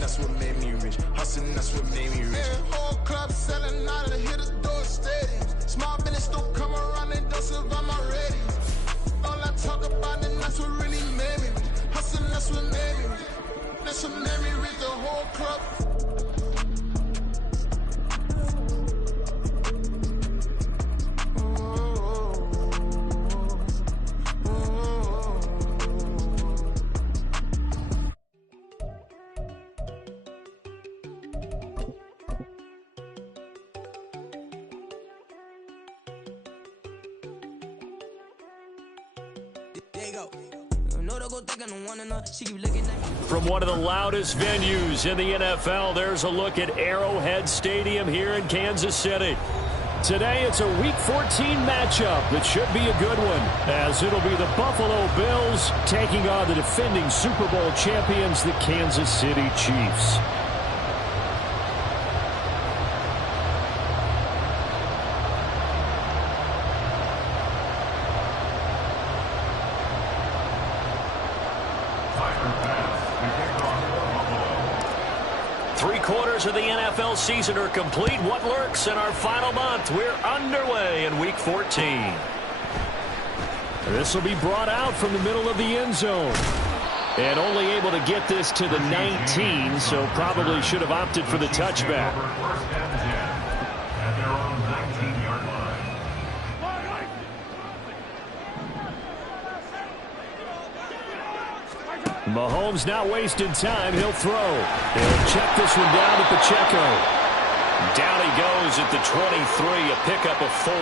that's what made me rich. Hustling, that's what made me rich. Yeah, whole club selling out and hit the door stadiums. Small business don't come around and don't survive my ratings. All I talk about and that's what really made me rich. Hustling, that's what made me rich. That's what made me rich, the whole club. From one of the loudest venues in the NFL, there's a look at Arrowhead Stadium here in Kansas City. Today, it's a Week 14 matchup that should be a good one, as it'll be the Buffalo Bills taking on the defending Super Bowl champions, the Kansas City Chiefs. Three-quarters of the NFL season are complete. What lurks in our final month? We're underway in Week 14. This will be brought out from the middle of the end zone. And only able to get this to the 19, so probably should have opted for the touchback. Mahomes not wasting time. He'll throw. He'll check this one down to Pacheco. Down he goes at the 23, a pickup of 4.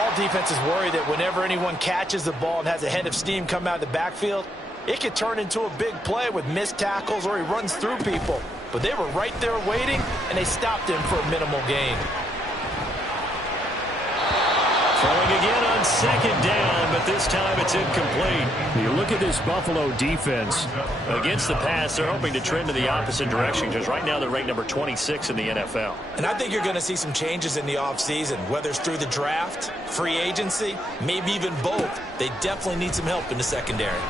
All defenses worry that whenever anyone catches the ball and has a head of steam come out of the backfield, it could turn into a big play with missed tackles or he runs through people. But they were right there waiting, and they stopped him for a minimal gain. Throwing again on second down, but this time it's incomplete. You look at this Buffalo defense. Against the pass, they're hoping to trend in the opposite direction because right now they're ranked number 26 in the NFL. And I think you're going to see some changes in the offseason, whether it's through the draft, free agency, maybe even both. They definitely need some help in the secondary.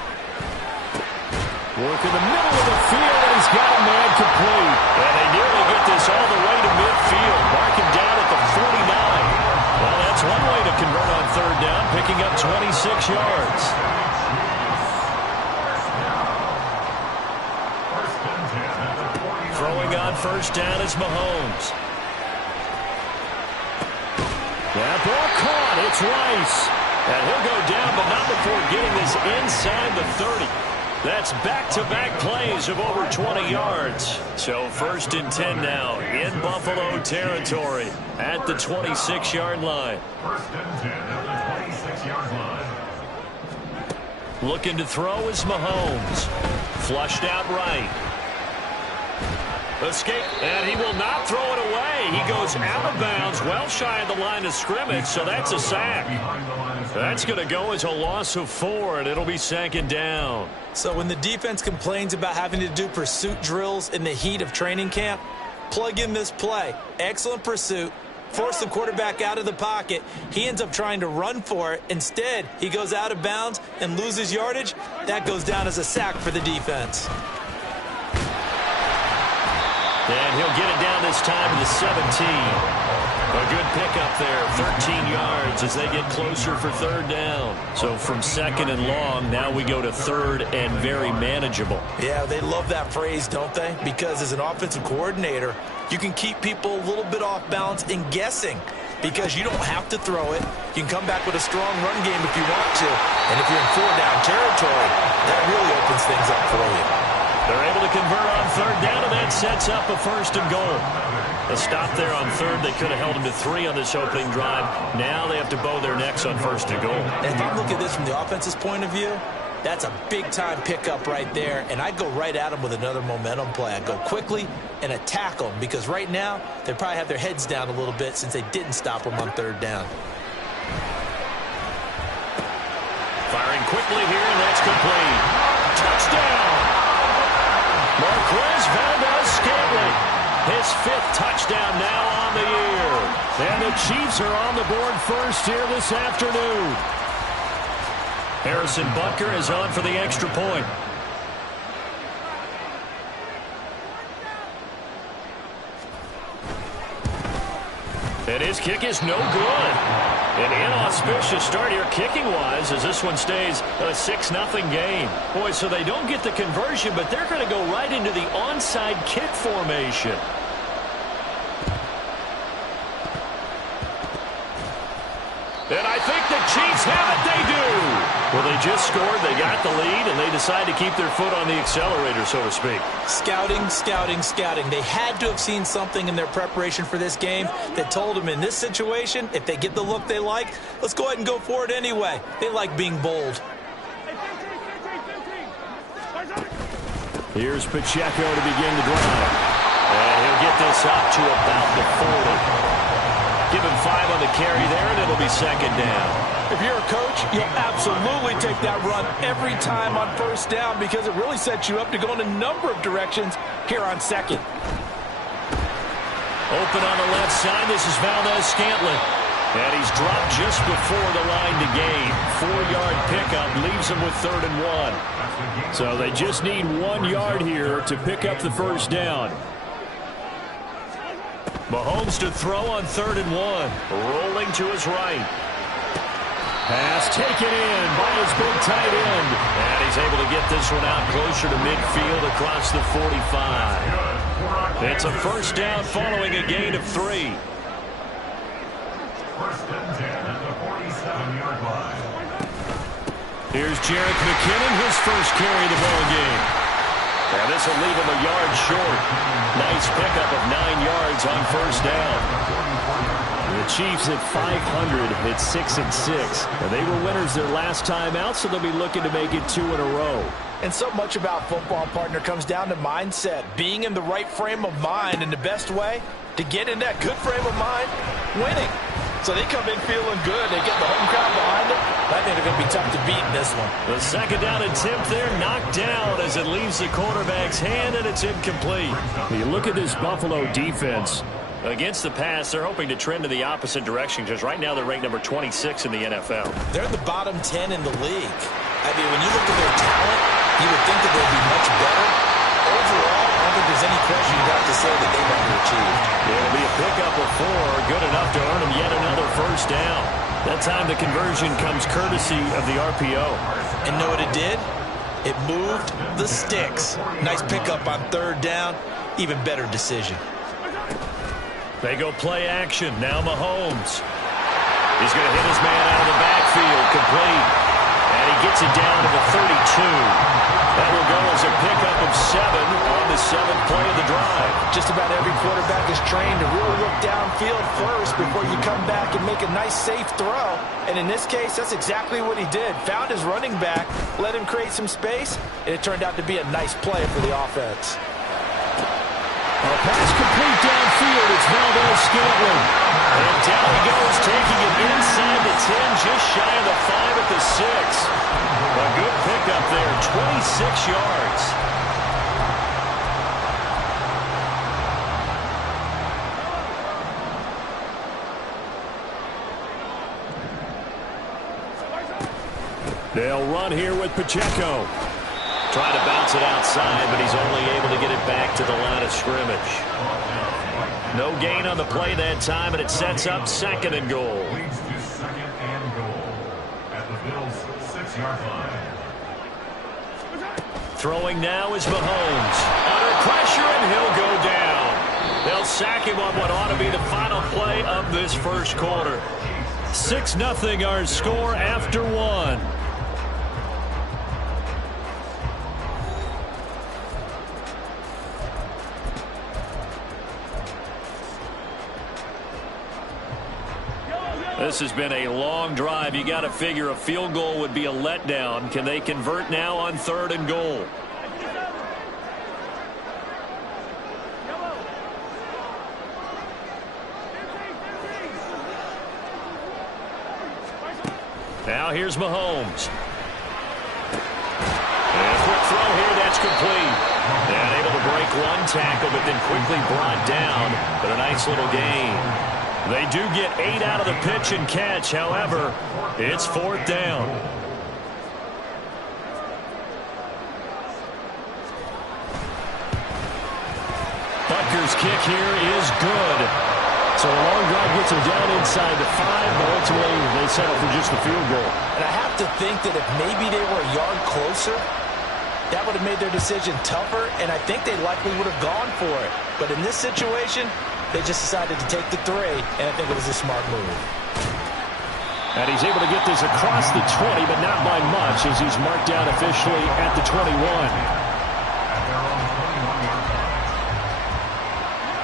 Work in the middle of the field, and he's got a man complete. And they nearly get this all the way to midfield. Mark him down at the 49. Well, that's one way to convert on third down, picking up 26 yards. Throwing on first down is Mahomes. That ball caught. It's Rice. And he'll go down, but not before getting this inside the 30. That's back-to-back plays of over 20 yards. So first and 10 now in Buffalo territory at the 26-yard line. First and 10 at the 26-yard line. Looking to throw is Mahomes. Flushed out right. Escape, and he will not throw it away. He goes out of bounds, well shy of the line of scrimmage, so that's a sack. That's going to go as a loss of 4, and it'll be second down. So when the defense complains about having to do pursuit drills in the heat of training camp, plug in this play. Excellent pursuit. Force the quarterback out of the pocket. He ends up trying to run for it. Instead, he goes out of bounds and loses yardage. That goes down as a sack for the defense. And he'll get it down this time to the 17. A good pickup there, 13 yards as they get closer for third down. So from second and long, now we go to third and very manageable. Yeah, they love that phrase, don't they? Because as an offensive coordinator, you can keep people a little bit off balance and guessing because you don't have to throw it. You can come back with a strong run game if you want to. And if you're in 4-down territory, that really opens things up for you. They're able to convert on third down, and that sets up a first and goal. A stop there on third. They could have held him to 3 on this opening drive. Now they have to bow their necks on first and goal. And if I'm looking at this from the offense's point of view, that's a big-time pickup right there, and I'd go right at him with another momentum play. I'd go quickly and attack them because right now they probably have their heads down a little bit since they didn't stop them on third down. Firing quickly here, and that's complete. Touchdown! Marquez Valdez-Scantling, his 5th touchdown now on the year. And the Chiefs are on the board first here this afternoon. Harrison Butker is on for the extra point. And his kick is no good. An inauspicious start here kicking-wise as this one stays a 6-0 game. Boy, so they don't get the conversion, but they're going to go right into the onside kick formation. And I think the Chiefs have it. They do. Well, they just scored. They got the lead, and they decide to keep their foot on the accelerator, so to speak. Scouting, scouting, scouting. They had to have seen something in their preparation for this game that told them in this situation, if they get the look they like, let's go ahead and go for it anyway. They like being bold. Here's Pacheco to begin the drive. And he'll get this up to about the 40. Give him 5 on the carry there, and it'll be second down. If you're a coach, you'll absolutely take that run every time on first down because it really sets you up to go in a number of directions here on second. Open on the left side. This is Valdez-Scantling. And he's dropped just before the line to gain. 4-yard pickup leaves him with 3rd and 1. So they just need 1 yard here to pick up the first down. Mahomes to throw on 3rd and 1. Rolling to his right. Pass taken in by his big tight end. And he's able to get this one out closer to midfield across the 45. It's a first down following a gain of 3. First and 10 at the 47-yard line. Here's Jerick McKinnon, his first carry of the ball game. And this will leave him a yard short. Nice pickup of 9 yards on first down. The Chiefs at 500 at 6-6. And they were winners their last time out, so they'll be looking to make it 2 in a row. And so much about football, partner, comes down to mindset. Being in the right frame of mind, and the best way to get in that good frame of mind, winning. So they come in feeling good. They get the home crowd behind them. I think they're going to be tough to beat in this one. The second down attempt there knocked down as it leaves the quarterback's hand, and it's incomplete. You look at this Buffalo defense. Against the pass, they're hoping to trend in the opposite direction because right now they're ranked number 26 in the NFL. They're in the bottom 10 in the league. I mean, when you look at their talent, you would think that they'd be much better. Overall, I don't think there's any question you'd have to say that they've underachieved. It'll be a pickup of 4, good enough to earn them yet another first down. That time the conversion comes courtesy of the RPO. And know what it did? It moved the sticks. Nice pickup on 3rd down. Even better decision. They go play action. Now Mahomes. He's going to hit his man out of the backfield. Complete. And he gets it down to the 32. That will go as a pickup of 7 on the 7th play of the drive. Just about every quarterback is trained to really look downfield first before you come back and make a nice, safe throw. And in this case, that's exactly what he did. Found his running back, let him create some space, and it turned out to be a nice play for the offense. A pass complete downfield. It's Valdez-Scantling. And down he goes, taking it inside the 10, just shy of the 5 at the 6. A good pickup there, 26 yards. They'll run here with Pacheco. Trying to bounce it outside, but he's only able to get it back to the line of scrimmage. No gain on the play that time, and it sets up 2nd and goal. Leads to 2nd and goal at the Bills' 6-yard line. Throwing now is Mahomes. Under pressure, and he'll go down. They'll sack him on what ought to be the final play of this first quarter. 6-0 our score after 1. This has been a long drive. You got to figure a field goal would be a letdown. Can they convert now on 3rd and goal? Now here's Mahomes. And a quick throw here, that's complete. And able to break 1 tackle, but then quickly brought down. But a nice little gain. They do get 8 out of the pitch and catch. However, it's 4th down. Butker's kick here is good. So a long drive gets them down inside the 5, but ultimately they settle for just the field goal. And I have to think that if maybe they were a yard closer, that would have made their decision tougher, and I think they likely would have gone for it. But in this situation, they just decided to take the 3, and I think it was a smart move. And he's able to get this across the 20, but not by much, as he's marked down officially at the 21.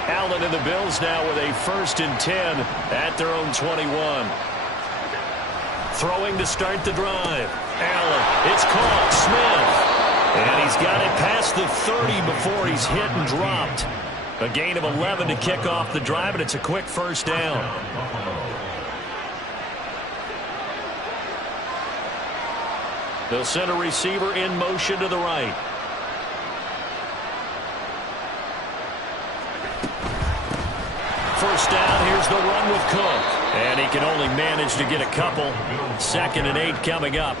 Allen and the Bills now with a 1st and 10 at their own 21. Throwing to start the drive. Allen, it's caught. Smith. And he's got it past the 30 before he's hit and dropped. A gain of 11 to kick off the drive, and it's a quick 1st down. They'll send a receiver in motion to the right. First down, here's the run with Cook. And he can only manage to get a couple. 2nd and 8 coming up.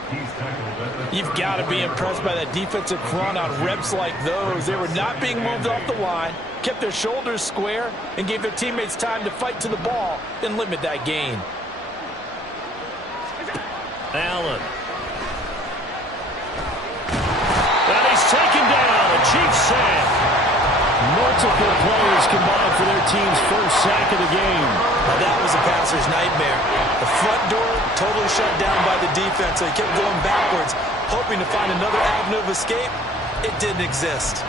You've got to be impressed by that defensive front on reps like those. They were not being moved off the line, kept their shoulders square, and gave their teammates time to fight to the ball and limit that gain. Allen. And he's taken down. A Chiefs sack. Multiple players combined for their team's 1st sack of the game. Now that was a passer's nightmare. The front door totally shut down by the defense, so he kept going backwards, hoping to find another avenue of escape. It didn't exist.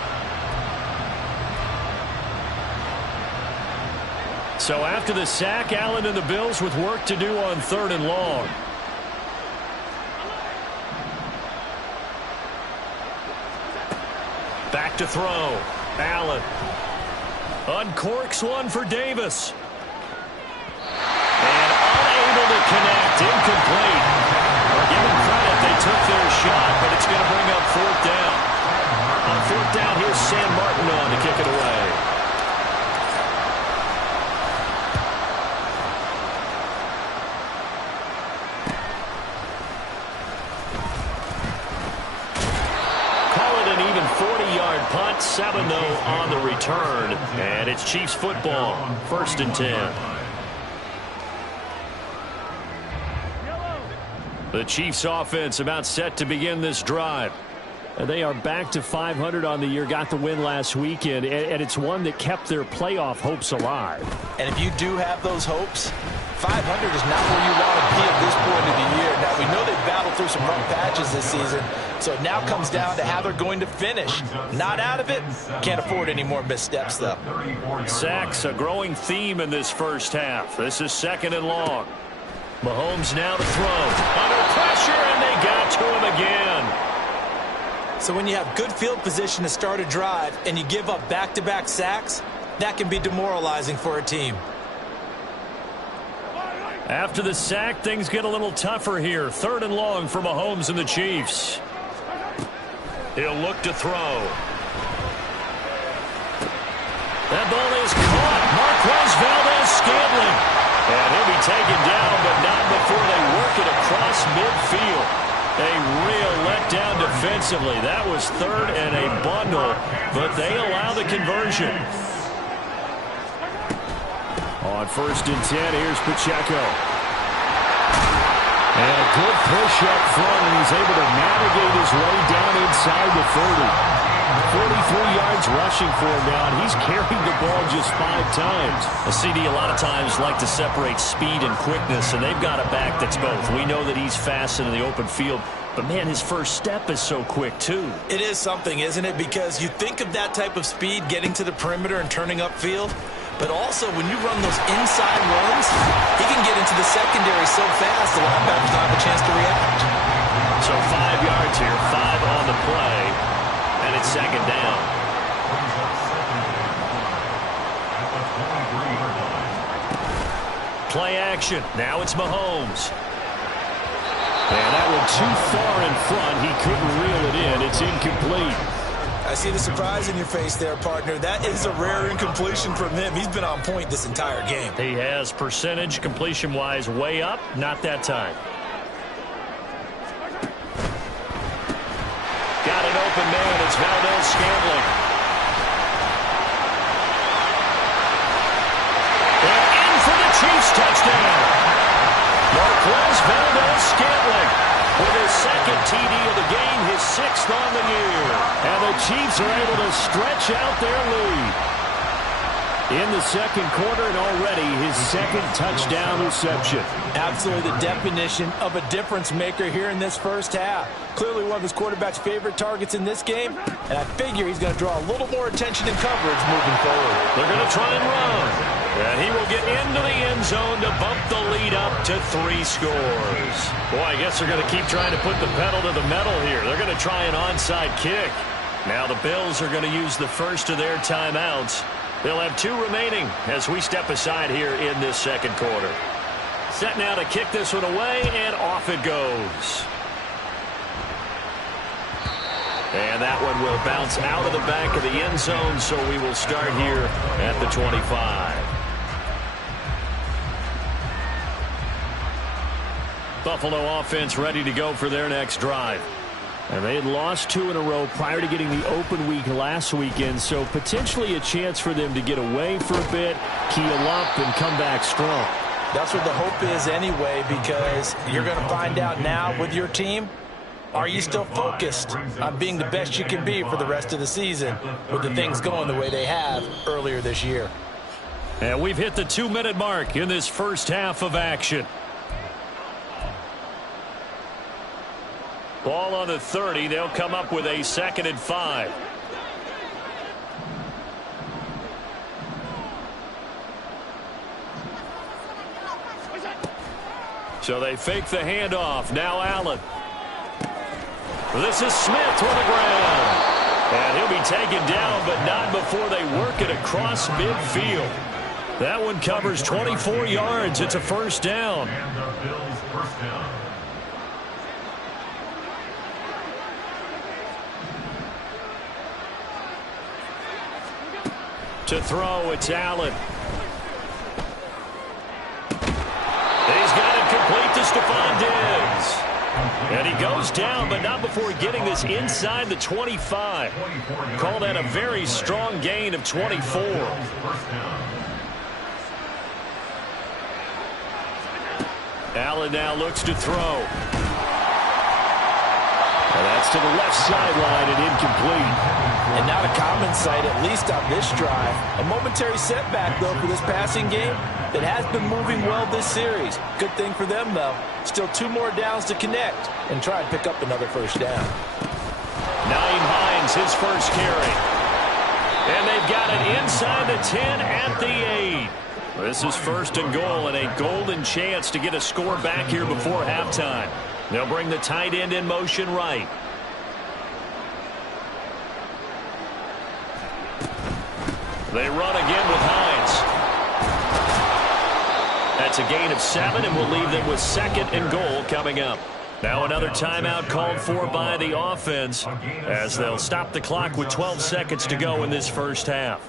So after the sack, Allen and the Bills with work to do on 3rd and long. Back to throw. Allen uncorks one for Davis. And unable to connect. Incomplete. We're giving credit. They took their shot, but it's going to bring up 4th down. On 4th down, here's Sam Martin on to kick it away. Punt, 7 though on the return, and it's Chiefs football. 1st and 10. The Chiefs offense about set to begin this drive. They are back to 500 on the year, got the win last weekend, and it's one that kept their playoff hopes alive. And if you do have those hopes, 500 is not where you want to be at this point of the year. Now, we know they've battled through some rough patches this season, so it now comes down to how they're going to finish. Not out of it. Can't afford any more missteps, though. Sacks, a growing theme in this 1st half. This is 2nd and long. Mahomes now to throw. Under pressure, and they got to him again. So when you have good field position to start a drive and you give up back-to-back sacks, that can be demoralizing for a team. After the sack, things get a little tougher here. 3rd and long for Mahomes and the Chiefs. He'll look to throw. That ball is caught. Marquez Valdez-Scantling. And he'll be taken down, but not before they work it across midfield. A real letdown defensively. That was 3rd and a bundle, but they allow the conversion. On 1st and 10, here's Pacheco. And a good push up front, and he's able to navigate his way down inside the 30. 43 yards rushing for him now, and he's carried the ball just 5 times. A CD a lot of times like to separate speed and quickness, and they've got a back that's both. We know that he's fast in the open field, but, man, his first step is so quick, too. It is something, isn't it? Because you think of that type of speed getting to the perimeter and turning upfield, but also when you run those inside runs, he can get into the secondary so fast the linebackers don't have a chance to react. So 5 yards here, 5 on the play, and it's 2nd down. Play action. Now it's Mahomes. And that one too far in front. He couldn't reel it in. It's incomplete. I see the surprise in your face there, partner. That is a rare incompletion from him. He's been on point this entire game. He has percentage completion-wise way up. Not that time. Got an open man. It's Valdez-Scantling. And in Scantling with his second TD of the game, his 6th on the year. And the Chiefs are able to stretch out their lead. In the second quarter, and already his 2nd touchdown reception. Absolutely the definition of a difference maker here in this first half. Clearly one of his quarterback's favorite targets in this game, and I figure he's going to draw a little more attention and coverage moving forward. They're going to try and run. And he will get into the end zone to bump the lead up to 3 scores. Boy, I guess they're going to keep trying to put the pedal to the metal here. They're going to try an onside kick. Now the Bills are going to use the first of their timeouts. They'll have 2 remaining as we step aside here in this second quarter. Set now to kick this one away, and off it goes. And that one will bounce out of the back of the end zone, so we will start here at the 25. Buffalo offense ready to go for their next drive. And they had lost 2 in a row prior to getting the open week last weekend, so potentially a chance for them to get away for a bit, keel up, and come back strong. That's what the hope is anyway, because you're going to find out now with your team, are you still focused on being the best you can be for the rest of the season with the things going the way they have earlier this year? And we've hit the 2-minute mark in this first half of action. Ball on the 30. They'll come up with a 2nd and 5. So they fake the handoff. Now Allen. This is Smith for the ground. And he'll be taken down, but not before they work it across midfield. That one covers 24 yards. It's a first down. And the Bills first down. To throw, it's Allen. He's got it complete to Stephon Diggs. And he goes down, but not before getting this inside the 25. Call that a very strong gain of 24. Allen now looks to throw. And that's to the left sideline and incomplete. And not a common sight, at least on this drive. A momentary setback, though, for this passing game that has been moving well this series. Good thing for them, though. Still 2 more downs to connect and try and pick up another first down. Nyheim Hines, his first carry. And they've got it inside the 10 at the 8. This is 1st and goal and a golden chance to get a score back here before halftime. They'll bring the tight end in motion right. They run again with Hines. That's a gain of 7, and we'll leave them with 2nd and goal coming up. Now another timeout called for by the offense as they'll stop the clock with 12 seconds to go in this first half.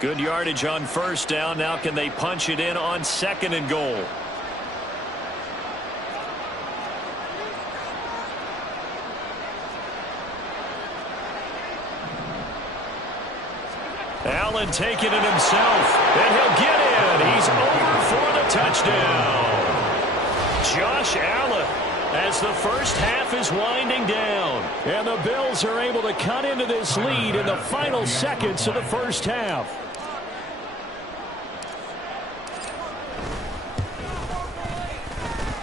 Good yardage on first down. Now can they punch it in on 2nd and goal? Allen taking it himself, and he'll get in. He's over for the touchdown. Josh Allen, as the first half is winding down. And the Bills are able to cut into this lead in the final seconds of the first half.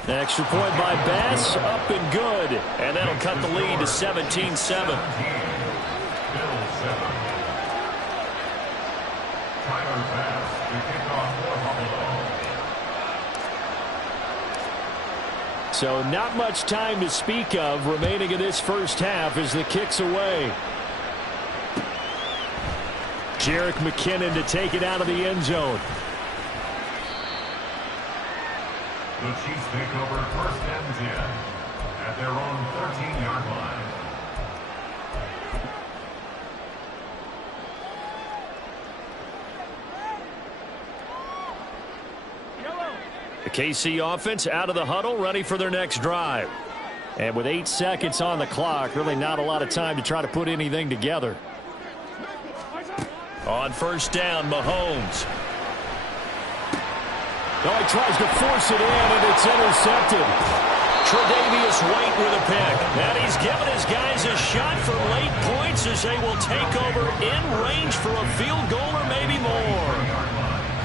Extra point by Bass, up and good. And that'll cut the lead to 17-7. So not much time to speak of remaining in this first half as the kick's away. Jerick McKinnon to take it out of the end zone. The Chiefs take over 1st and 10 at their own 13-yard line. The KC offense out of the huddle, ready for their next drive. And with 8 seconds on the clock, really not a lot of time to try to put anything together. On first down, Mahomes. Oh, he tries to force it in, and it's intercepted. Tre'Davious White with a pick. And he's given his guys a shot for late points as they will take over in range for a field goal or maybe more.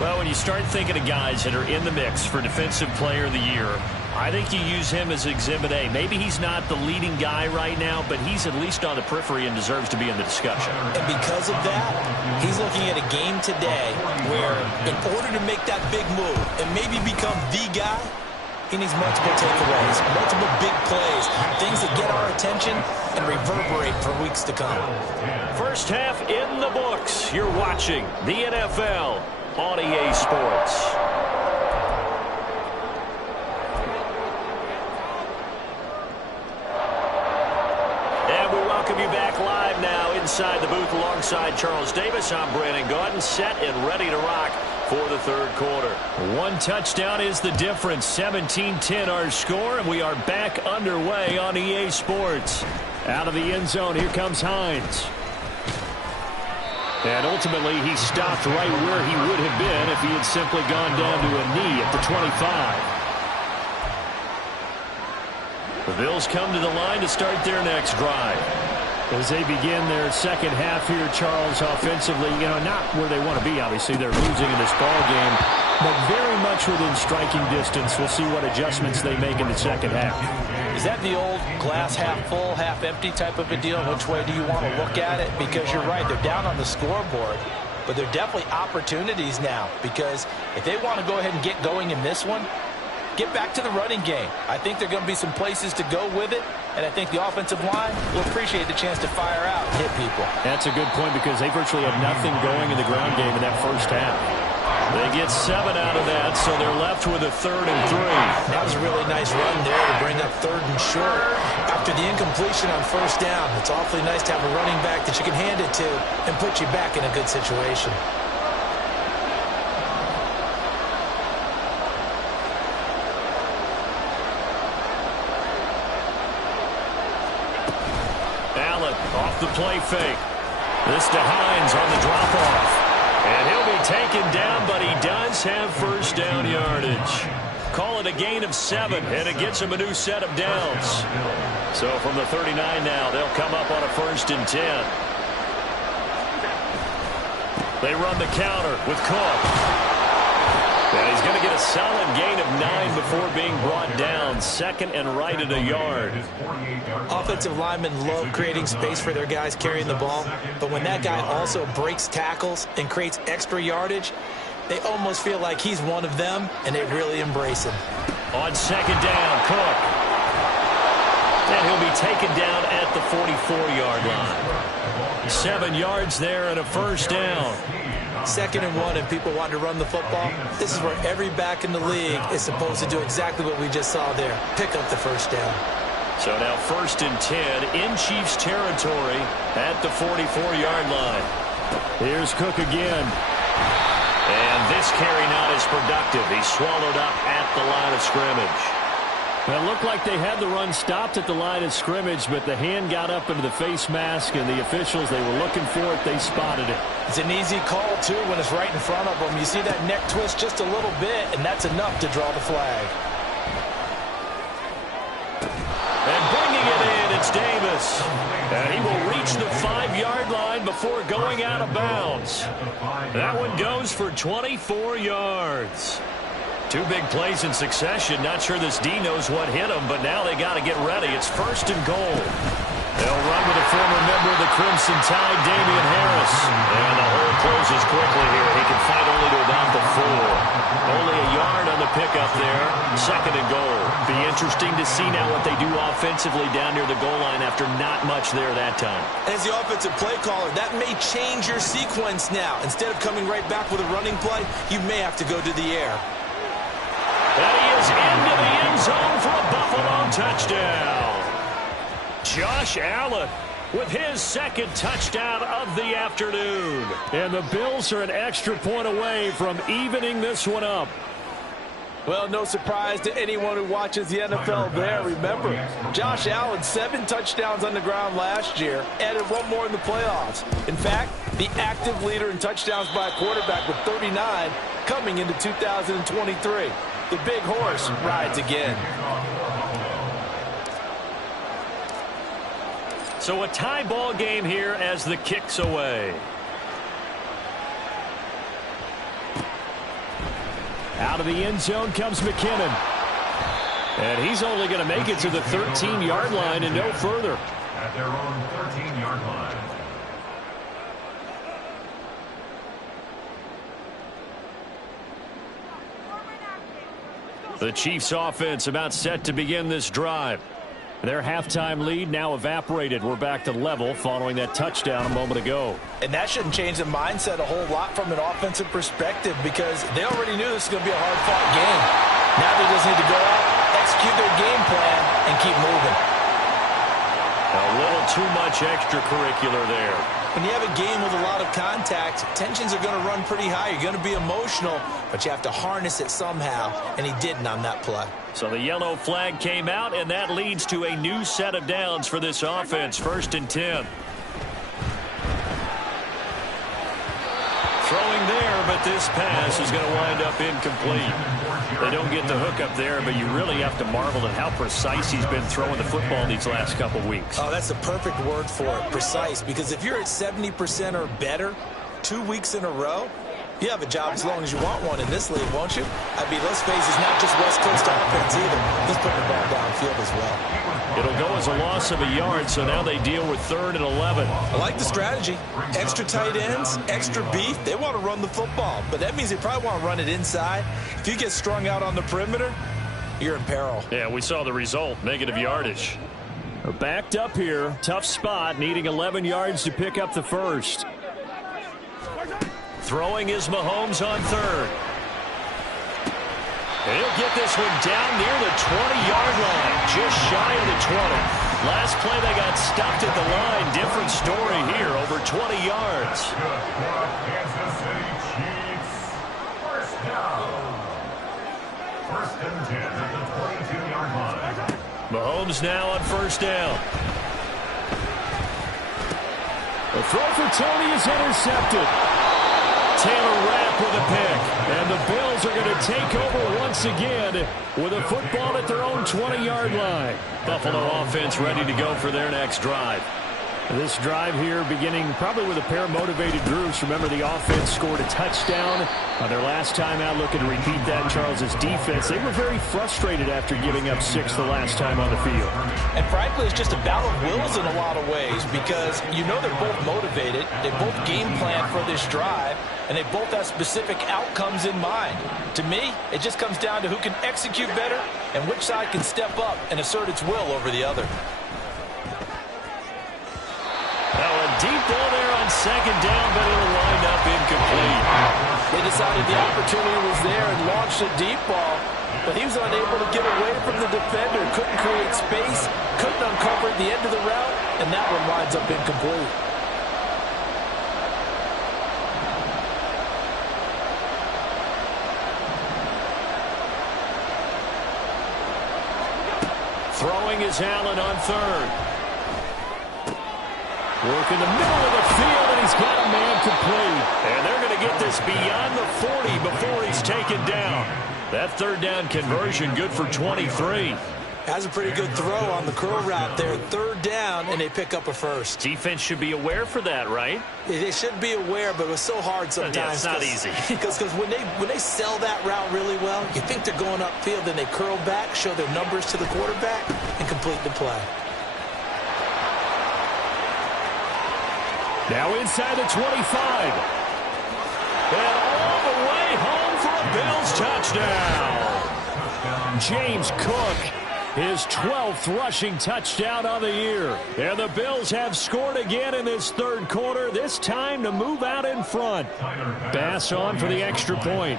Well, when you start thinking of guys that are in the mix for Defensive Player of the Year, I think you use him as Exhibit A. Maybe he's not the leading guy right now, but he's at least on the periphery and deserves to be in the discussion. And because of that, he's looking at a game today where in order to make that big move and maybe become the guy, he needs multiple takeaways, multiple big plays, things that get our attention and reverberate for weeks to come. First half in the books. You're watching the NFL on EA Sports. And we welcome you back live now inside the booth alongside Charles Davis. I'm Brandon Gaudin, set and ready to rock for the third quarter. One touchdown is the difference. 17-10 our score, and we are back underway on EA Sports. Out of the end zone, here comes Hines. And ultimately, he stopped right where he would have been if he had simply gone down to a knee at the 25. The Bills come to the line to start their next drive. As they begin their second half here, Charles, offensively, not where they want to be, obviously. They're losing in this ball game, but very much within striking distance. We'll see what adjustments they make in the second half. Is that the old glass half full, half empty type of a deal? Which way do you want to look at it? Because you're right, they're down on the scoreboard, but they're definitely opportunities now, because if they want to go ahead and get going in this one, get back to the running game. I think there are going to be some places to go with it, and I think the offensive line will appreciate the chance to fire out and hit people. That's a good point, because they virtually had nothing going in the ground game in that first half. They get 7 out of that, so they're left with a 3rd and 3. That was a really nice run there to bring up 3rd and short. After the incompletion on first down, it's awfully nice to have a running back that you can hand it to and put you back in a good situation. Off the play fake. This to Hines on the drop-off. And he'll be taken down, but he does have first down yardage. Call it a gain of 7, and it gets him a new set of downs. So from the 39 now, they'll come up on a 1st and 10. They run the counter with Cook. And he's going to get a solid gain of 9 before being brought down. 2nd and right at a yard. Offensive linemen love creating space for their guys carrying the ball, but when that guy also breaks tackles and creates extra yardage, they almost feel like he's one of them, and they really embrace him. On 2nd down, Cook. And he'll be taken down at the 44-yard line. 7 yards there and a first down. 2nd and 1, and people want to run the football. This is where every back in the league is supposed to do exactly what we just saw there. Pick up the first down. So now 1st and 10 in Chiefs territory at the 44-yard line. Here's Cook again. And this carry not as productive. He's swallowed up at the line of scrimmage. Well, it looked like they had the run stopped at the line of scrimmage, but the hand got up into the face mask, and the officials, they were looking for it. They spotted it. It's an easy call, too, when it's right in front of them. You see that neck twist just a little bit, and that's enough to draw the flag. And bringing it in, it's Davis. And he will reach the 5-yard line before going out of bounds. That one goes for 24 yards. 2 big plays in succession. Not sure this D knows what hit him, but now they got to get ready. It's 1st and goal. They'll run with a former member of the Crimson Tide, Damian Harris. And the hole closes quickly here. He can fight only to about the 4. Only a yard on the pickup there. 2nd and goal. Be interesting to see now what they do offensively down near the goal line after not much there that time. As the offensive play caller, that may change your sequence now. Instead of coming right back with a running play, you may have to go to the air. And he is into the end zone for a Buffalo touchdown. Josh Allen with his 2nd touchdown of the afternoon. And the Bills are an extra point away from evening this one up. Well, no surprise to anyone who watches the NFL there. Remember, Josh Allen, 7 touchdowns on the ground last year, added 1 more in the playoffs. In fact, the active leader in touchdowns by a quarterback with 39, coming into 2023. The big horse rides again. So a tie ball game here as the kick's away. Out of the end zone comes McKinnon. And he's only going to make it to the 13-yard line and no further. At their own 13-yard line. The Chiefs offense about set to begin this drive. Their halftime lead now evaporated. We're back to level following that touchdown a moment ago. And that shouldn't change the mindset a whole lot from an offensive perspective because they already knew this was going to be a hard-fought game. Now they just need to go out, execute their game plan, and keep moving. A little too much extracurricular there. When you have a game with a lot of contact, tensions are going to run pretty high. You're going to be emotional, but you have to harness it somehow, and he didn't on that play. So the yellow flag came out, and that leads to a new set of downs for this offense. 1st and 10. Throwing there, but this pass is going to wind up incomplete. They don't get the hook up there, but you really have to marvel at how precise he's been throwing the football these last couple weeks. Oh, that's the perfect word for it, precise, because if you're at 70% or better 2 weeks in a row, you have a job as long as you want one in this league, won't you? I mean, let's face it, it's not just West Coast offense either. He's putting the ball downfield as well. It'll go as a loss of a yard, so now they deal with 3rd and 11. I like the strategy. Extra tight ends, extra beef. They want to run the football, but that means they probably want to run it inside. If you get strung out on the perimeter, you're in peril. Yeah, we saw the result, negative yardage. Backed up here, tough spot, needing 11 yards to pick up the first. Throwing is Mahomes on 3rd. And he'll get this one down near the 20-yard line, just shy of the 20. Last play they got stuffed at the line. Different story here, over 20 yards. Good work, Kansas City Chiefs. First down. 1st and 10 at the 22-yard line. Mahomes now on 1st down. The throw for Tony is intercepted. Taylor Rapp with a pick. And the Bills are going to take over once again with a football at their own 20-yard line. Buffalo offense ready to go for their next drive. This drive here beginning probably with a pair of motivated groups. Remember, the offense scored a touchdown on their last time out. Looking to repeat that. Charles's defense, they were very frustrated after giving up 6 the last time on the field. And frankly, it's just a battle of wills in a lot of ways because you know they're both motivated. They both game plan for this drive, and they both have specific outcomes in mind. To me, it just comes down to who can execute better and which side can step up and assert its will over the other. Now a deep ball there on 2nd down, but it'll wind up incomplete. They decided the opportunity was there and launched a deep ball, but he was unable to get away from the defender, couldn't create space, couldn't uncover at the end of the route, and that one winds up incomplete. Throwing is Allen on 3rd. Work in the middle of the field, and he's got a man complete. And they're going to get this beyond the 40 before he's taken down. That 3rd down conversion good for 23. Has a pretty good throw on the curl route there. 3rd down, and they pick up a first. Defense should be aware for that, right? They should be aware, but it was so hard sometimes. Yeah, it's not easy. Because when they sell that route really well, you think they're going upfield, then they curl back, show their numbers to the quarterback, and complete the play. Now inside the 25. And all the way home for a Bills touchdown. James Cook, his 12th rushing touchdown on the year. And the Bills have scored again in this 3rd quarter, this time to move out in front. Bass on for the extra point.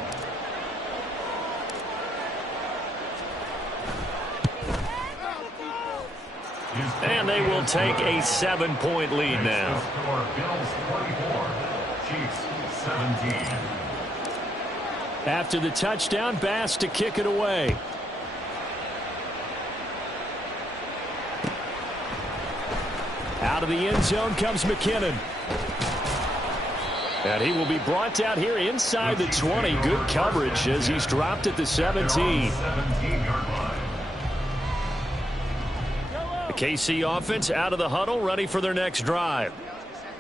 And they will take a 7-point lead now. Bills 44, Chiefs 17. After the touchdown, Bass to kick it away. Out of the end zone comes McKinnon. And he will be brought down here inside the 20. Good coverage as he's dropped at the 17. The KC offense out of the huddle, ready for their next drive.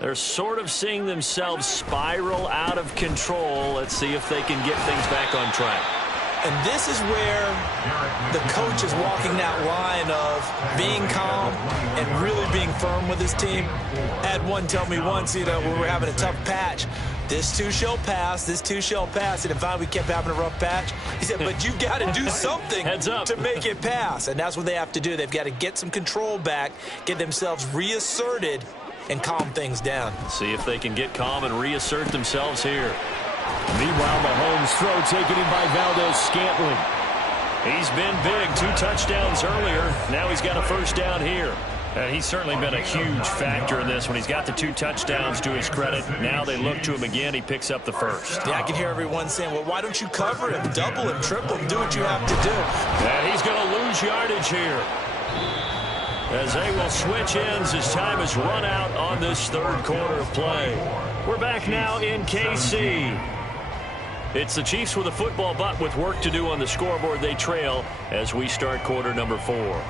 They're sort of seeing themselves spiral out of control. Let's see if they can get things back on track. And this is where the coach is walking that line of being calm and really being firm with his team. I had one tell me once, when we were having a tough patch, this too shall pass, this too shall pass. And finally we kept having a rough patch. He said, but you got to do something to make it pass. And that's what they have to do. They've got to get some control back, get themselves reasserted, and calm things down. See if they can get calm and reassert themselves here. Meanwhile, Mahomes' throw taken in by Valdez-Scantling. He's been big, 2 touchdowns earlier. Now he's got a first down here. He's certainly been a huge factor in this when he's got the 2 touchdowns to his credit. Now they look to him again. He picks up the first. Yeah, I can hear everyone saying, well, why don't you cover him, double him, triple him, do what you have to do. And he's going to lose yardage here, as they will switch ends as time has run out on this third quarter of play. We're back now in KC. It's the Chiefs with a football, but with work to do on the scoreboard. They trail as we start quarter number 4.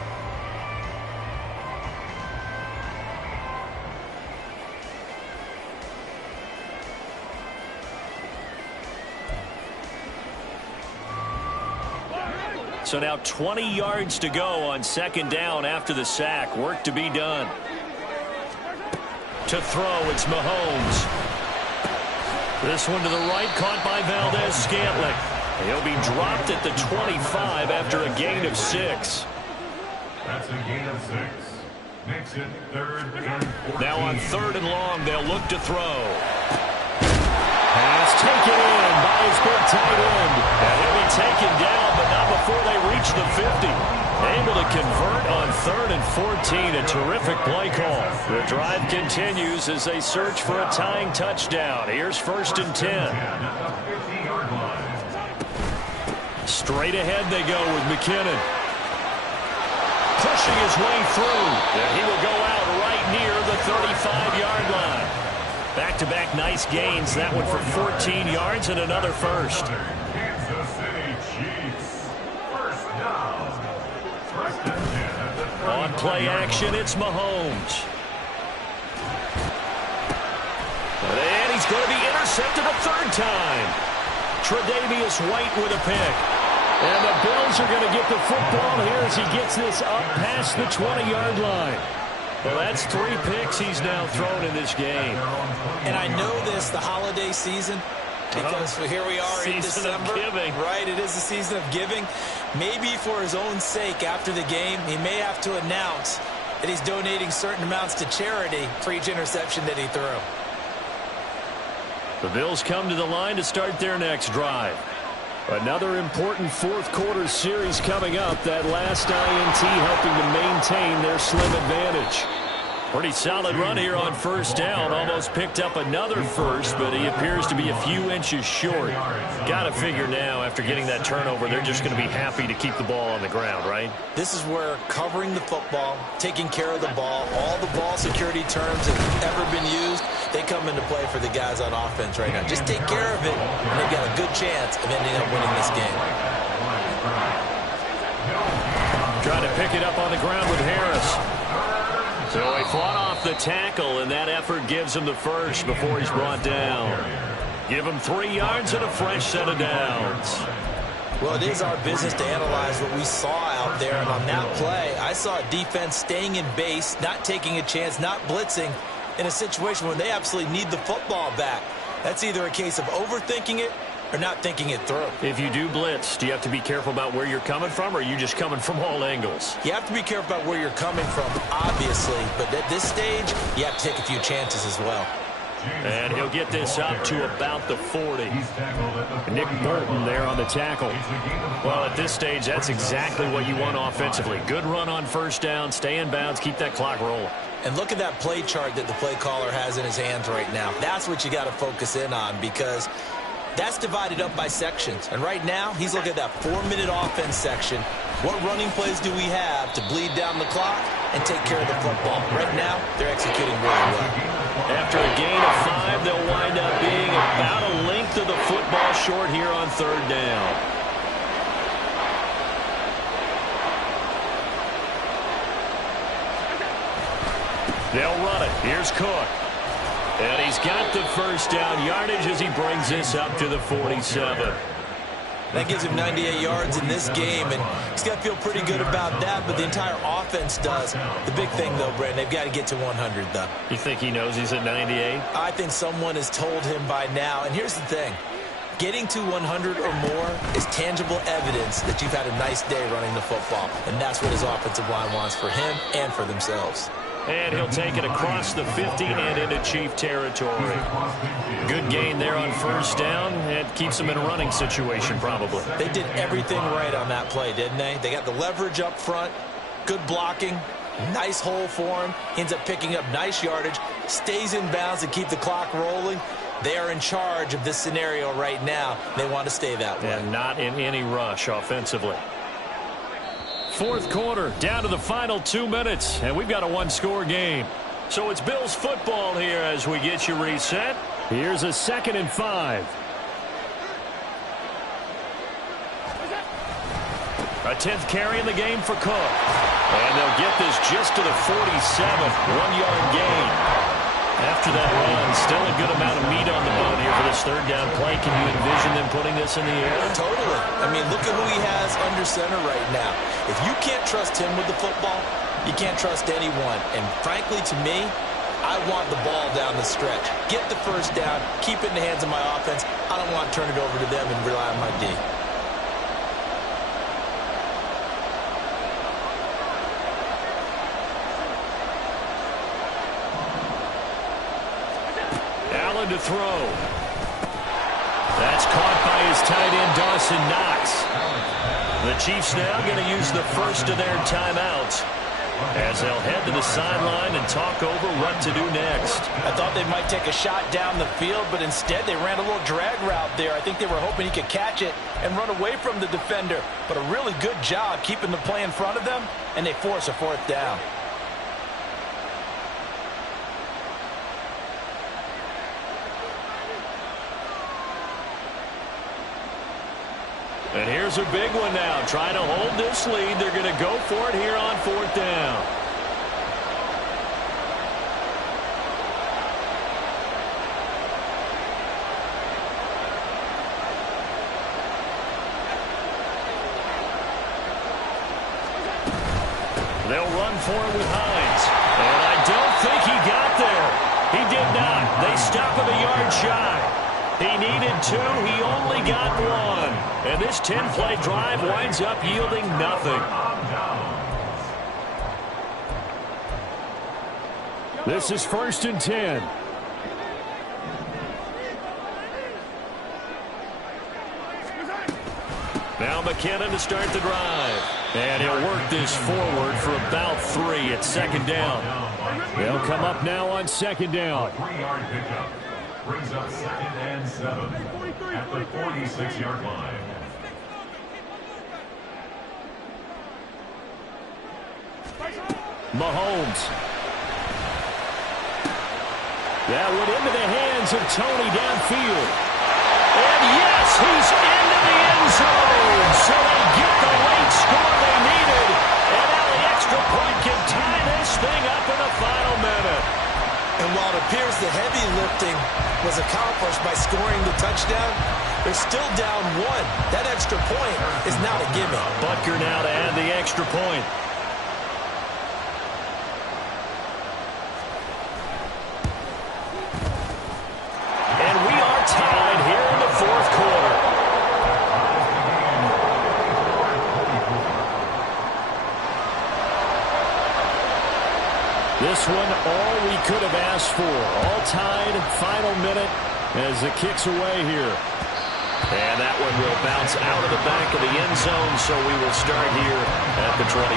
So now 20 yards to go on second down after the sack. Work to be done. To throw, it's Mahomes. This one to the right, caught by Valdez-Scantling. He'll be dropped at the 25 after a gain of 6. That's a gain of 6. Makes it 3rd and 14. Now on 3rd and long, they'll look to throw. Pass taken in by his big tight end. And he'll be taken down, but not before they reach the 50. Able to convert on 3rd and 14. A terrific play call. The drive continues as they search for a tying touchdown. Here's 1st and 10. Straight ahead they go with McKinnon. Pushing his way through. And he will go out right near the 35-yard line. Back-to-back nice gains. That one for 14 yards and another first. Kansas City Chiefs. First down. First and 10 at the On play action, it's Mahomes. And he's going to be intercepted a 3rd time. Tre'Davious White with a pick. And the Bills are going to get the football here as he gets this up past the 20-yard line. Well, that's 3 picks he's now thrown in this game. And I know this, the holiday season, because here we are in December. Right, it is the season of giving. Maybe for his own sake after the game, he may have to announce that he's donating certain amounts to charity for each interception that he threw. The Bills come to the line to start their next drive. Another important 4th quarter series coming up. That last INT helping to maintain their slim advantage. Pretty solid run here on 1st down. Almost picked up another first, but he appears to be a few inches short. Got to figure now, after getting that turnover, they're just going to be happy to keep the ball on the ground, right? This is where covering the football, taking care of the ball, all the ball security terms that have ever been used, they come into play for the guys on offense right now. Just take care of it, and they've got a good chance of ending up winning this game. Trying to pick it up on the ground with Harris. So he fought off the tackle, and that effort gives him the first before he's brought down. Give him 3 yards and a fresh set of downs. Well, it is our business to analyze what we saw out there, and on that play, I saw a defense staying in base, not taking a chance, not blitzing in a situation where they absolutely need the football back. That's either a case of overthinking it or not thinking it through. If you do blitz, do you have to be careful about where you're coming from, or are you just coming from all angles? You have to be careful about where you're coming from, obviously, but at this stage, you have to take a few chances as well. And he'll get this up to about the 40. Nick Bolton there on the tackle. Well, at this stage, that's exactly what you want offensively. Good run on 1st down, stay in bounds, keep that clock rolling. And look at that play chart that the play caller has in his hands right now. That's what you got to focus in on, because that's divided up by sections. And right now, he's looking at that 4-minute offense section. What running plays do we have to bleed down the clock and take care of the football? Right now, they're executing really well. After a gain of 5, they'll wind up being short here on third down. They'll run it. Here's Cook. And he's got the first down yardage as he brings this up to the 47. That gives him 98 yards in this game, and he's got to feel pretty good about that, but the entire offense does. The big thing, though, Brandon, they've got to get to 100, though. You think he knows he's at 98? I think someone has told him by now, and here's the thing. Getting to 100 or more is tangible evidence that you've had a nice day running the football, and that's what his offensive line wants for him and for themselves. And he'll take it across the 50 and into Chief territory. Good gain there on first down. It keeps them in a running situation, probably. They did everything right on that play, didn't they? They got the leverage up front, good blocking, nice hole for him. He ends up picking up nice yardage, stays in bounds to keep the clock rolling. They are in charge of this scenario right now. They want to stay that way. And not in any rush offensively. Fourth quarter, down to the final 2 minutes, and we've got a one-score game. So it's Bills football here as we get you reset. Here's a 2nd and 5. A 10th carry in the game for Cook. And they'll get this just to the 47th, 1-yard gain. After that run, still a good amount of meat on the bone here for this third down play. Can you envision them putting this in the air? Totally. I mean, look at who he has under center right now. If you can't trust him with the football, you can't trust anyone. And frankly, to me, I want the ball down the stretch. Get the first down, keep it in the hands of my offense. I don't want to turn it over to them and rely on my D. To throw. That's caught by his tight end, Dawson Knox. The Chiefs now going to use the first of their timeouts as they'll head to the sideline and talk over what to do next. I thought they might take a shot down the field, but instead they ran a little drag route there. I think they were hoping he could catch it and run away from the defender, but a really good job keeping the play in front of them, and they force a fourth down. And here's a big one now. Trying to hold this lead. They're going to go for it here on 4th down. They'll run for it with Hines. And I don't think he got there. He did not. They stop him a yard shy. He needed 2. He only got 1. And this 10-play drive winds up yielding nothing. This is 1st and 10. Now McKinnon to start the drive. And he'll work this forward for about 3 at 2nd down. They'll come up now on 2nd down. 3-yard pickup. Brings up 2nd and 7 at the 46-yard line. Mahomes. That went into the hands of Tony downfield. And yes, he's into the end zone. So they get the late score they needed. And now the extra point can tie this thing up in the final minute. And while it appears the heavy lifting was accomplished by scoring the touchdown, they're still down 1. That extra point is not a gimme. Butker now to add the extra point. And we are tied here in the 4th quarter. This one, all we could have asked for. All tied, final minute as it kicks away here. And that one will bounce out of the back of the end zone, so we will start here at the 25.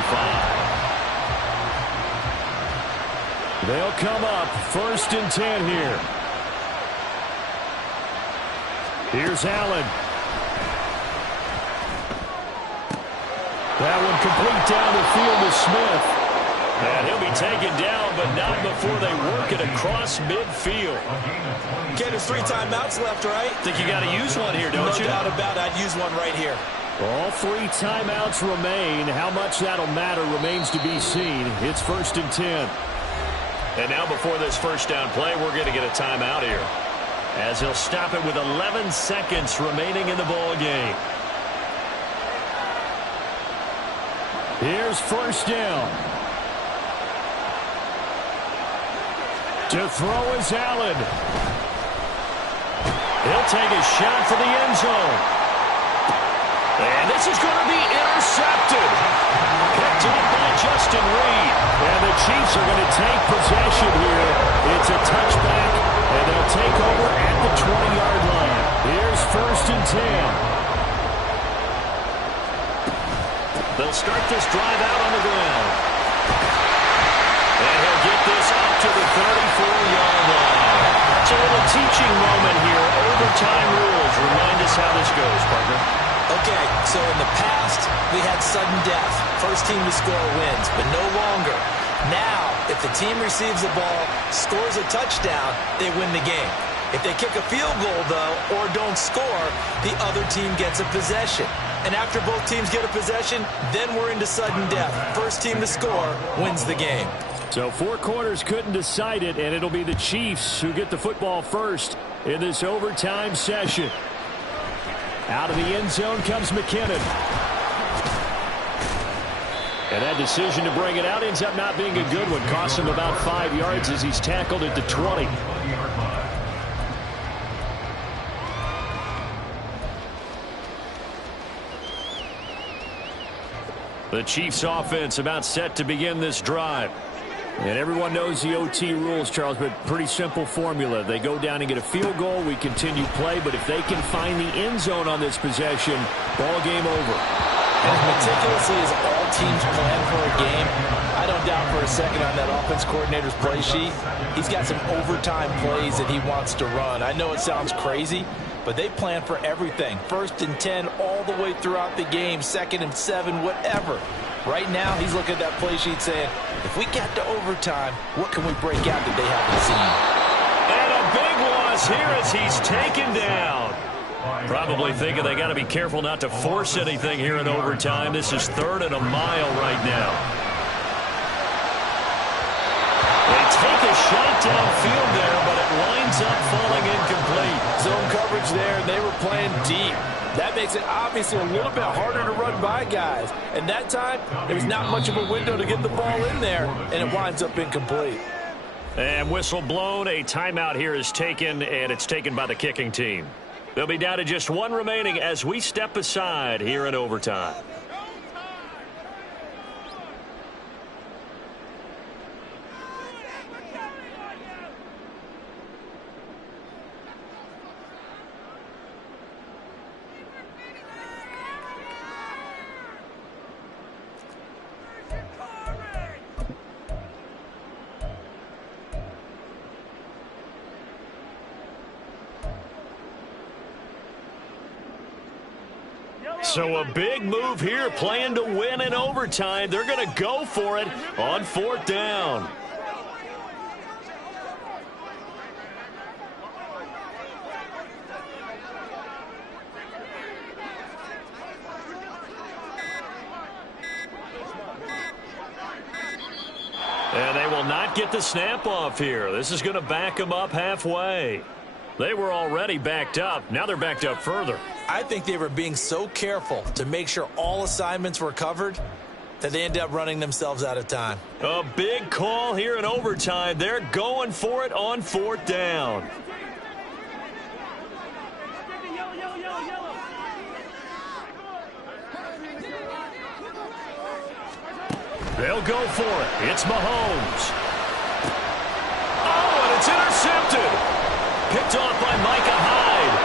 They'll come up 1st and 10 here. Here's Allen. That one complete down the field to Smith. And he'll be taken down, but not before they work it across midfield. Okay, there's 3 timeouts left, right? Think you got to use one here, don't you? No doubt about it. I'd use one right here. All 3 timeouts remain. How much that'll matter remains to be seen. It's 1st and 10. And now before this first down play, we're going to get a timeout here, as he'll stop it with 11 seconds remaining in the ball game. Here's 1st down. To throw is Allen. He'll take a shot for the end zone. And this is going to be intercepted. Picked up by Justin Reed. And the Chiefs are going to take possession here. It's a touchback, and they'll take over at the 20-yard line. Here's 1st and 10. They'll start this drive out on the ground. And he'll get this up to the 34-yard line. It's a little teaching moment here. Overtime rules. Remind us how this goes, partner. Okay, so in the past, we had sudden death. First team to score wins, but no longer. Now, if the team receives the ball, scores a touchdown, they win the game. If they kick a field goal, though, or don't score, the other team gets a possession. And after both teams get a possession, then we're into sudden death. First team to score wins the game. So 4 quarters couldn't decide it, and it'll be the Chiefs who get the football first in this overtime session. Out of the end zone comes McKinnon. And that decision to bring it out ends up not being a good one. Costs him about 5 yards as he's tackled at the 20. The Chiefs offense about set to begin this drive. And everyone knows the OT rules, Charles, but pretty simple formula. They go down and get a field goal, we continue play, but if they can find the end zone on this possession, ball game over. And as meticulously as all teams plan for a game, I don't doubt for a second on that offense coordinator's play sheet, he's got some overtime plays that he wants to run. I know it sounds crazy, but they plan for everything. 1st and 10 all the way throughout the game, 2nd and 7, whatever. Right now, he's looking at that play sheet saying, if we get to overtime, what can we break out that they haven't seen? And a big loss here as he's taken down. Probably thinking they got to be careful not to force anything here in overtime. This is 3rd and a mile right now. They take a shot downfield there, but it winds up falling incomplete. Zone coverage there, and they were playing deep. That makes it obviously a little bit harder to run by guys. And that time, there was not much of a window to get the ball in there, and it winds up incomplete. And whistle blown. A timeout here is taken, and it's taken by the kicking team. They'll be down to just 1 remaining as we step aside here in overtime. So a big move here, playing to win in overtime. They're going to go for it on 4th down. And they will not get the snap off here. This is going to back them up halfway. They were already backed up. Now they're backed up further. I think they were being so careful to make sure all assignments were covered that they ended up running themselves out of time. A big call here in overtime. They're going for it on 4th down. They'll go for it. It's Mahomes. Oh, and it's intercepted. Picked off by Micah Hyde.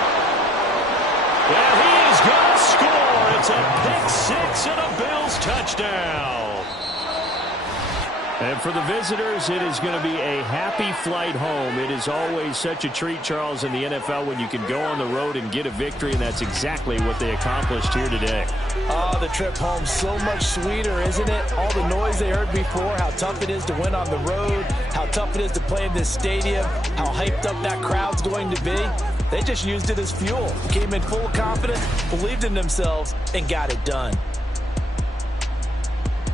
And he is going to score. It's a pick 6 and a Bills touchdown. And for the visitors, it is going to be a happy flight home. It is always such a treat, Charles, in the NFL when you can go on the road and get a victory, and that's exactly what they accomplished here today. Oh, the trip home so much sweeter, isn't it? All the noise they heard before, how tough it is to win on the road, how tough it is to play in this stadium, how hyped up that crowd's going to be. They just used it as fuel. Came in full confidence, believed in themselves, and got it done.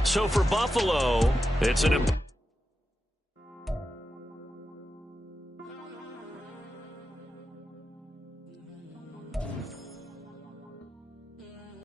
So for Buffalo, it's an